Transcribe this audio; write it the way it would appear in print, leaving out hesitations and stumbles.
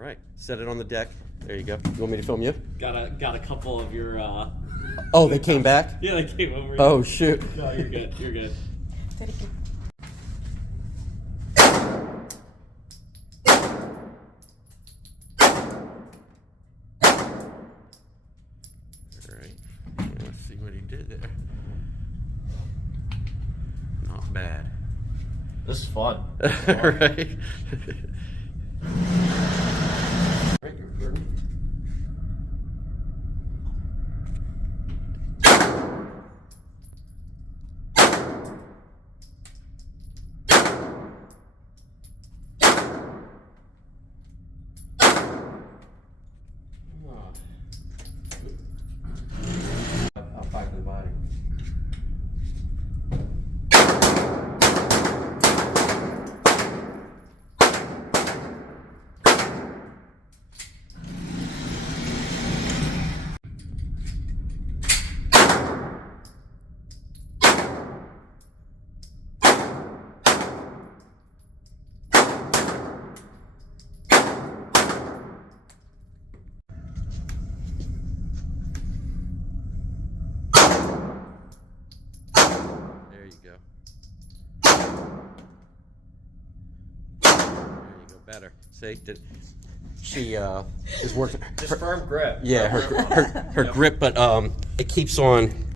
right, set it on the deck. There you go. You want me to film you? Got a couple of your. Oh, they came back? Yeah, they came over. Oh shoot. No, you're good. You're good. Alright, let's see what he did there. Not bad. This is fun. Right? I'll back to the body. There you go. Better. See, she is working. Just firm grip. Yeah, her grip, but it keeps on